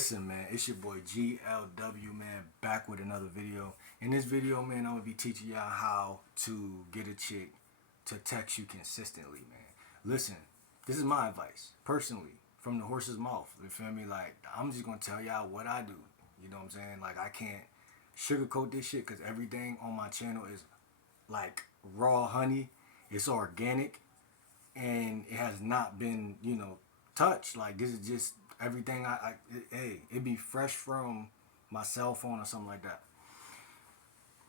Listen, man, it's your boy GLW, man, back with another video. In this video, man, I'm gonna be teaching y'all how to get a chick to text you consistently, man. Listen, this is my advice, personally, from the horse's mouth. You feel me? Like, I'm just gonna tell y'all what I do. You know what I'm saying? Like, I can't sugarcoat this shit because everything on my channel is like raw honey. It's organic and it has not been, touched. Like, this is just everything hey, it be fresh from my cell phone or something like that,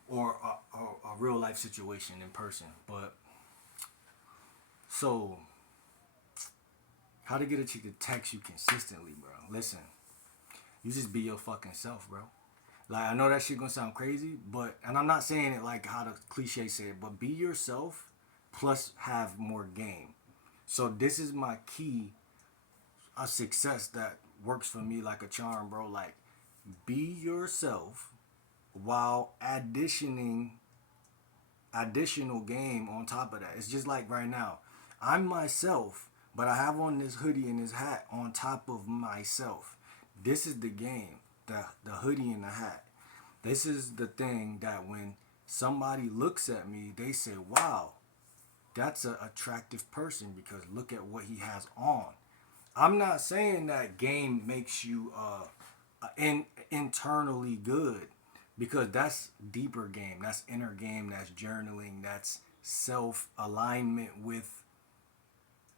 or a real life situation in person. But so, how to get a chick to text you consistently, bro? Listen, you just be your fucking self, bro. Like, I know that shit gonna sound crazy, but, and I'm not saying it like how the cliche said, but be yourself plus have more game. So this is my key of success that works for me like a charm, bro. Like, be yourself while additional game on top of that. It's just like right now, I'm myself, but I have on this hoodie and this hat on top of myself. This is the game, the hoodie and the hat. This is the thing that when somebody looks at me, they say, wow, that's an attractive person because look at what he has on. I'm not saying that game makes you internally good, because that's deeper game. That's inner game. That's journaling. That's self alignment with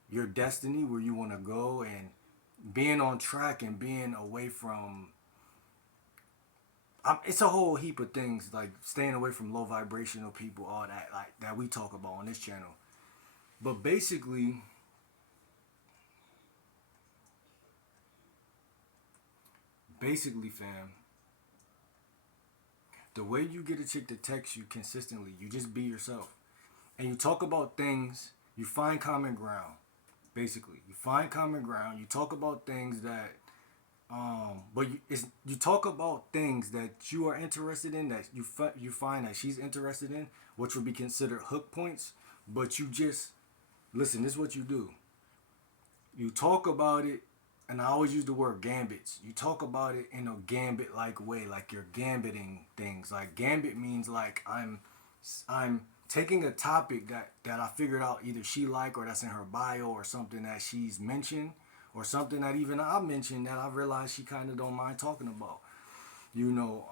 your destiny, where you want to go, and being on track and being away from. It's a whole heap of things, like staying away from low vibrational people, all that, like that we talk about on this channel. But basically, fam, the way you get a chick to text you consistently, you just be yourself. And you talk about things, you find common ground. Basically, you find common ground. You talk about things that, but you talk about things that you are interested in, that you find that she's interested in, which would be considered hook points. But you just listen. This is what you do. You talk about it, and I always use the word gambits. You talk about it in a gambit-like way, like you're gambiting things. Like, gambit means like I'm taking a topic that I figured out either she like, or that's in her bio, or something that she's mentioned, or something that even I mentioned that I realized she kind of don't mind talking about. You know,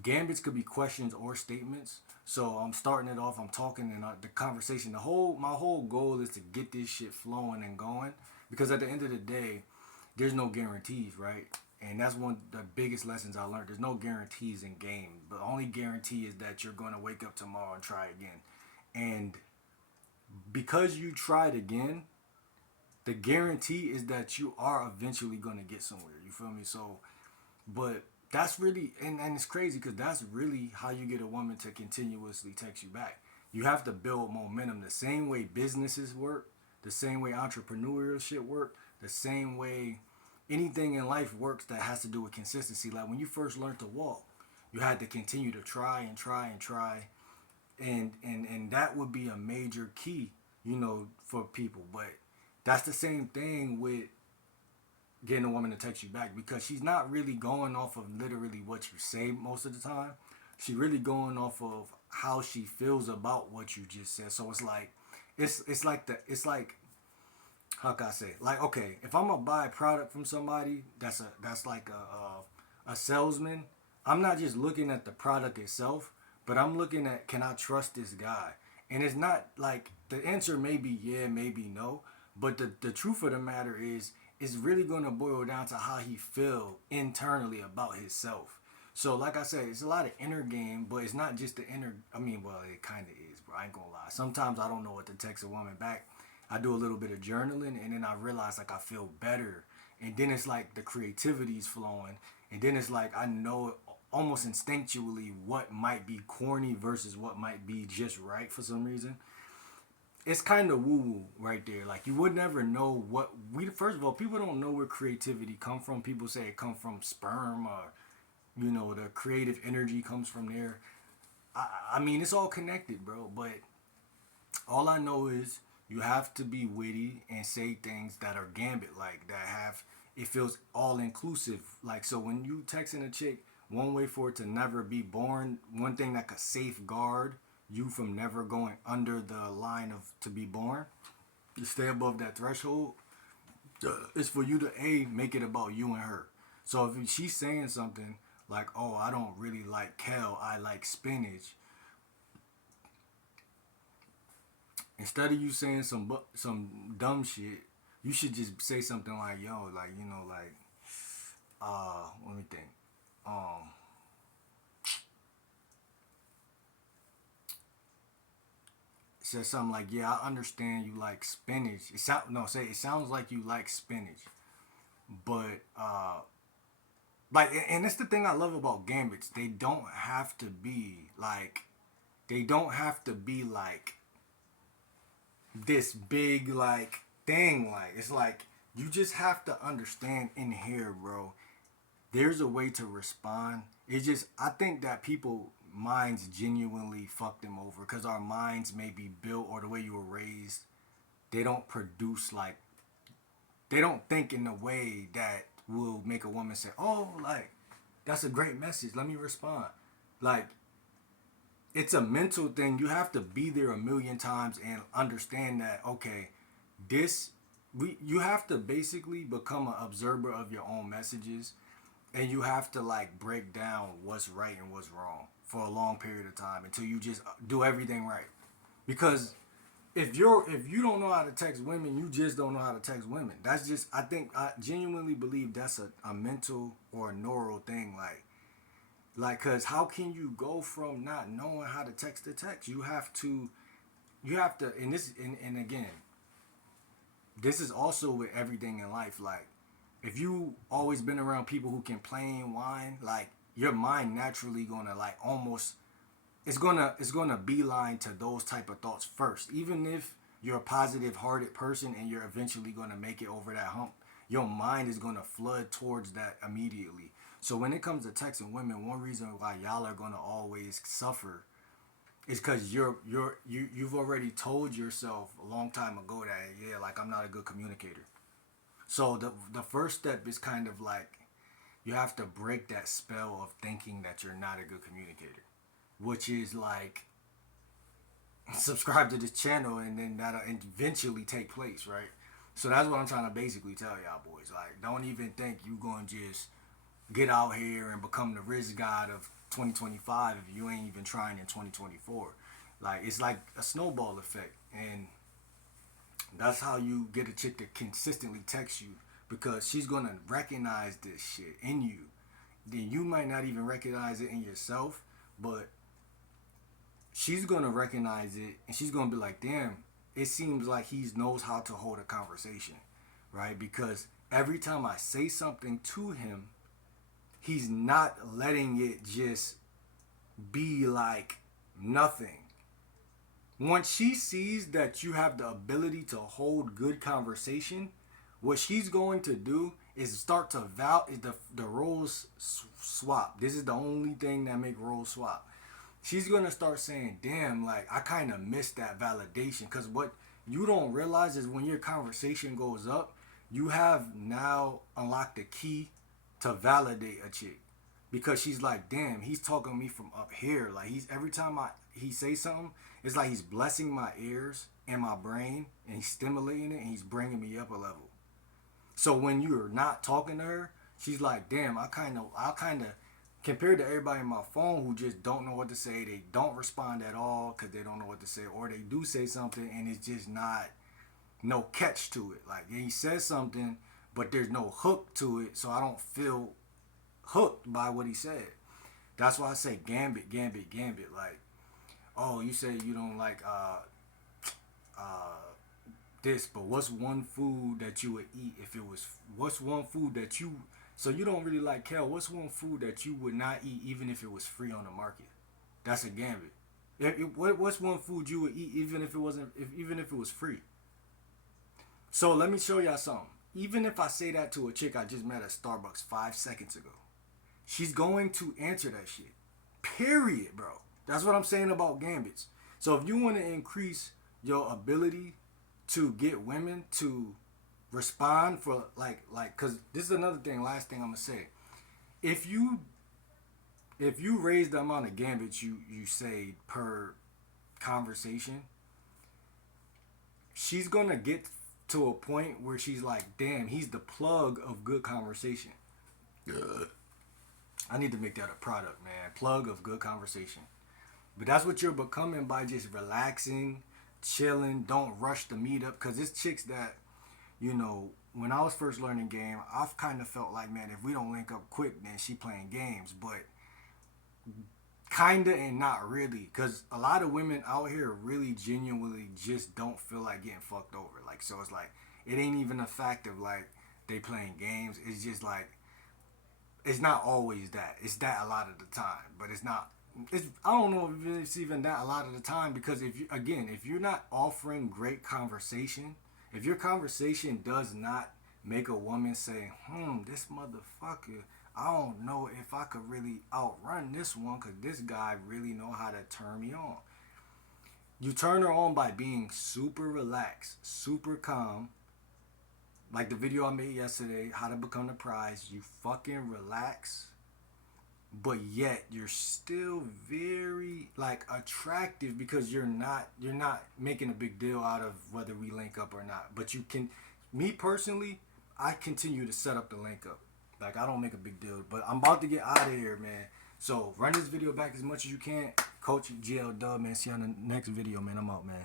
gambits could be questions or statements. So I'm starting it off. I'm talking, and the conversation. My whole goal is to get this shit flowing and going, because at the end of the day, there's no guarantees, right? And that's one of the biggest lessons I learned. There's no guarantees in game. The only guarantee is that you're going to wake up tomorrow and try again. And because you tried again, the guarantee is that you are eventually going to get somewhere. You feel me? So, but that's really, and it's crazy because that's really how you get a woman to continuously text you back. You have to build momentum the same way businesses work, the same way entrepreneurship work, the same way anything in life works that has to do with consistency. Like when you first learned to walk, you had to continue to try and try and try, and that would be a major key, for people. But that's the same thing with getting a woman to text you back, because she's not really going off of literally what you say most of the time. She's really going off of how she feels about what you just said. So it's like it's like how can I say it? Like, okay, if I'm gonna buy a product from somebody that's like a salesman, I'm not just looking at the product itself, but I'm looking at, can I trust this guy? And it's not like the answer may be yeah, maybe no, but the truth of the matter is, it's really gonna boil down to how he feel internally about himself. So like I said, it's a lot of inner game, but it's not just the inner. I mean, well, it kind of is, bro. I ain't gonna lie. Sometimes I don't know what to text a woman back. I do a little bit of journaling, and then I realize like I feel better, and then it's like the creativity's flowing, and then it's like I know almost instinctually what might be corny versus what might be just right for some reason. It's kind of woo woo right there. Like, you would never know what we. First of all, people don't know where creativity come from. People say it come from sperm, or the creative energy comes from there. I mean, it's all connected, bro. But all I know is you have to be witty and say things that are gambit like, that have it feels all inclusive. Like, so when you texting a chick, one way for it to never be born, one thing that could safeguard you from never going under the line of to be born, to stay above that threshold, is for you to make it about you and her. So if she's saying something like, "Oh, I don't really like kale, I like spinach," instead of you saying some dumb shit, you should just say something like, "Yo, like, like, let me think, um." Said something like, "Yeah, I understand you like spinach." It sounds like you like spinach, but like, and that's the thing I love about gambits. They don't have to be like this big like thing. Like, it's like you just have to understand in here, bro. There's a way to respond. It's just, I think that people minds genuinely fuck them over because our minds may be built, or the way you were raised, they don't produce like, they don't think in a way that will make a woman say, "Oh, like, that's a great message, let me respond." Like, it's a mental thing. You have to be there a million times and understand that, okay, this you have to basically become an observer of your own messages, and you have to like break down what's right and what's wrong for a long period of time until you just do everything right. Because if you don't know how to text women, you just don't know how to text women. That's just, I genuinely believe that's a mental or a neural thing. Like, cause how can you go from not knowing how to text to text? You have to, and this, and again, this is also with everything in life. Like, if you always been around people who can play and whine, like, your mind naturally gonna like almost, it's gonna beeline to those type of thoughts first. Even if you're a positive hearted person and you're eventually gonna make it over that hump, your mind is gonna flood towards that immediately. So when it comes to texting women, one reason why y'all are gonna always suffer is because you've already told yourself a long time ago that, yeah, like, I'm not a good communicator. So the first step is kind of like, you have to break that spell of thinking that you're not a good communicator, which is like, subscribe to this channel, and then that'll eventually take place, right? So that's what I'm trying to basically tell y'all boys. Like, don't even think you gonna just get out here and become the Rizz God of 2025 if you ain't even trying in 2024. Like, it's like a snowball effect, and that's how you get a chick to consistently text you, because she's gonna recognize this shit in you. Then you might not even recognize it in yourself, but she's gonna recognize it, and she's gonna be like, "Damn, it seems like he knows how to hold a conversation," right? Because every time I say something to him, he's not letting it just be like nothing. Once she sees that you have the ability to hold good conversation, what she's going to do is start to the roles swap. This is the only thing that make roles swap. She's gonna start saying, "Damn, like, I kind of missed that validation." Because what you don't realize is when your conversation goes up, you have now unlocked the key to validate a chick, because she's like, "Damn, he's talking to me from up here. Like, he's every time he say something, it's like he's blessing my ears and my brain, and he's stimulating it, and he's bringing me up a level." So when you're not talking to her, she's like, "Damn, I kind of compared to everybody in my phone who just don't know what to say, they don't respond at all because they don't know what to say, or they do say something and it's just not no catch to it. Like, he says something, but there's no hook to it, so I don't feel hooked by what he said." That's why I say gambit, gambit, gambit. Like, "Oh, you say you don't like uh this, but what's one food that you would eat if it was, what's one food that you, so you don't really like kale, what's one food that you would not eat even if it was free on the market?" That's a gambit. What's one food you would eat even if it wasn't, even if it was free? So let me show y'all something. Even if I say that to a chick I just met at Starbucks 5 seconds ago, she's going to answer that shit. Period, bro. That's what I'm saying about gambits. So if you want to increase your ability to get women to respond for cause this is another thing. Last thing I'm gonna say, if you raise the amount of gambits you say per conversation, she's gonna get to a point where she's like, damn, he's the plug of good conversation. Good. I need to make that a product, man. Plug of good conversation. But that's what you're becoming by just relaxing, chilling. Don't rush the meetup. Because it's chicks that, you know, when I was first learning game, I've kind of felt like, man, if we don't link up quick, then she playing games. But kinda and not really. Because a lot of women out here really genuinely just don't feel like getting fucked over. Like, so it's like, it ain't even a fact of like they playing games. It's just like, it's not always that. It's that a lot of the time, but it's not. I don't know if it's even that a lot of the time, because if you're not offering great conversation, if your conversation does not make a woman say, this motherfucker, I don't know if I could really outrun this one, because this guy really know how to turn me on. You turn her on by being super relaxed, super calm. Like the video I made yesterday, how to become the prize. You fucking relax, but yet you're still very like attractive, because you're not making a big deal out of whether we link up or not. But you can, me personally, I continue to set up the link up. Like, I don't make a big deal, but I'm about to get out of here, man. So run this video back as much as you can. Coach GL Dub, man. See you on the next video, man. I'm out, man.